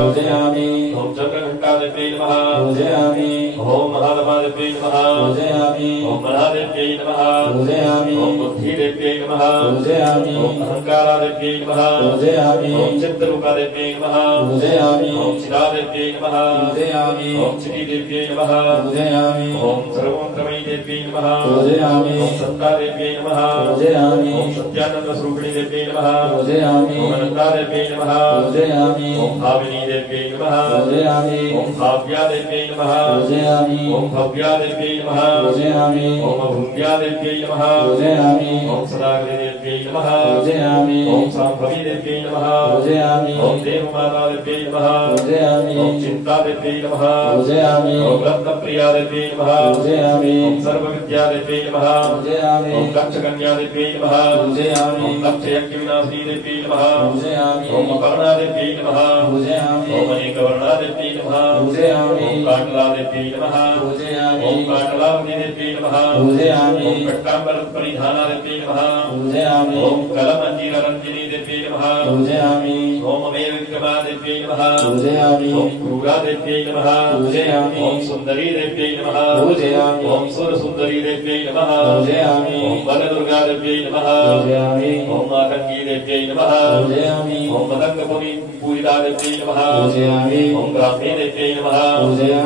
पूजयामि। ओम चक्रघंटादेव्यै नमः। पूजयामि। ओम महादेवादेव्यै नमः। पूजयामि। ओम महादेव्यै नमः। पूजयामि। ओम बुद्धिदेव्यै नमः। पूजयामि। ओम अहंकारादेव्यै नमः। पूजयामि। ओम चित्ररूपादेव्यै नमः। पूजयामि। ओम चिदादेव्यै नमः। पूजयामि। ओम चितिदेव्यै नमः। पूजयामि। ओम सर्वमंत्रमयीदेव्यै नमः। पूजयामि। ओम सत्तादेव्यै नमः। पूजयामि। ओम सत्यानंदस्वरूपिणीदेव्यै नमः। पूजयामि। ओम अनन्तादेव्यै नमः। पूजयामि। ओम भाविनीदेव्यै नमः। पूजयामि। ओम भाव्यादेव्यै नमः। पूजयामि। ओम भव्यादेव्यै नमः। पूजयामि। ओम भूम्यादेव्यै नमः। पूजयामि। ओम सदाग्निदेव्यै नमः। पूजयामि। ओम शाम्भवीदेव्यै नमः। पूजयामि। ओम देवमातादेव्यै नमः। पूजयामि। ओम चिन्तादेव्यै नमः। पूजयामि। ओम रत्नप्रियादेव्यै नमः। पूजयामि। ओम सर्वविद्यादेव्यै नमः। पूजयामि। ओम दक्षकन्यादेव्यै नमः। पूजयामि। ओम दक्षयज्ञविनाशिनीदेव्यै नमः। पूजयामि। ओम अपर्णादेव्यै नमः। पूजयामि। ओम अनेकवर्णादेव्यै नमः। पूजयामि। ओम काटलादेव्यै नमः। पूजयामि। ओम काटलावतीदेव्यै नमः। पूजयामि। ओम कट्टाम्बरपरिधानादेव्यै नमः। पूजयामि। ओम कलमञ्जीररञ्जिनीदेव्यै नमः। पूजयामि। ओम अमेयविक्रमादेव्यै नमः। पूजयामि। ओम क्रूरादेव्यै नमः। पूजयामि। ओम सुन्दरीदेव्यै नमः। पूजयामि। ओम सुरसुन्दरीदेव्यै नमः। पूजयामि। ओम वनदुर्गादेव्यै नमः। पूजयामि। ओम मातङ्गीदेव्यै नमः। पूजयामि। ओम मदङ्गपुरीपूरितादेव्यै नमः। पूजयामि। ओम ब्राह्मीदेव्यै नमः। पूजयामि।